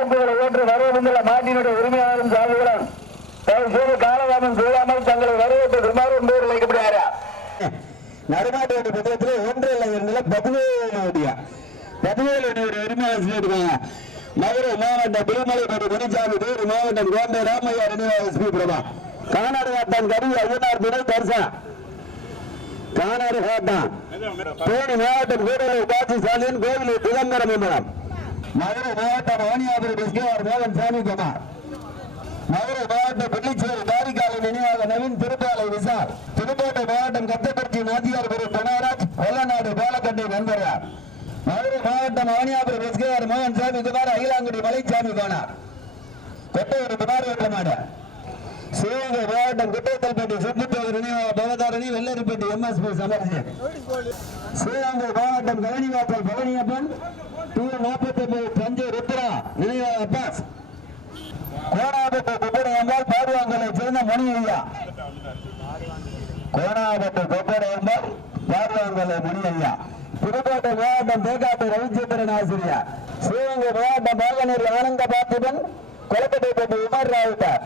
வாய்ப்புகளை ஏற்று வரவேண்டுள்ள மாட்டினுடைய உரிமையாளரும் சார்புடன் தயவுசெய்து காலதாமம் செய்யாமல் தங்களை வரவேற்று திருமாவளவன் பேர் அழைக்கப்படுகிறாரா. நடுநாட்டு ஓட்டு புத்தகத்தில் 1 இல்லை 17 உரிமையாளர் சொல்லியிருக்காங்க. மதுரை மாவட்டம் திருமலைப்பட்டி முனிசாமி, வேறு மாவட்டம் கோம்பை ராமையா எஸ்பி பிரபா. கானாடு காட்டான் கரி ஐயனார் துணை தரிசா. கானாடு காட்டான் தேனி மாவட்டம் கூடலூர் காட்சி சாலியன் கோவிலூர் சிதம்பரம் என்பனம். மதுரை மாவட்டம் வாணியாபுரம் எஸ்கேஆர் மோகன் சாமி குமார். மதுரை மாவட்டம் வெள்ளிச்சேரி தாரிகாலை நினைவாக நவீன் திருப்பாலை விசார். புதுக்கோட்டை மாவட்டம் கத்தப்பட்டி நாச்சியார்புரம் தனராஜ் கொல்லநாடு பாலக்கட்டை நண்பரார். மதுரை மாவட்டம் வாணியாபுரம் எஸ்கேஆர் மோகன் சாமி குமார் அகிலாங்குடி மலைச்சாமி கோனார். கொட்டையூர் குமார் வெட்டமாட. சிவகங்கை மாவட்டம் குட்டைத்தல்பட்டி சுற்றுத்தோர் நினைவாக பவதாரணி வெள்ளரிப்பட்டி எம்எஸ்பி சமர்ஜி. சிவகங்கை மாவட்டம் கவனிவாசல் பழனியப்பன் 49 தஞ்சை ருத்ரா நினைவாக அப்பாஸ். கோணாபட்டு கொப்படை அம்பாள் பாடுவாங்கலை சேர்ந்த மணியா. கோணாபட்டு கொப்படை அம்பாள் பாடுவாங்கலை மணியா. புதுக்கோட்டை மாவட்டம் தேக்காட்டு ரவிச்சந்திரன் ஆசிரியர். சிவகங்கை மாவட்டம் பாகனூர் ஆனந்த பார்த்திபன் கொலக்கட்டைப்பட்டி உமர் ராவுட்டார்.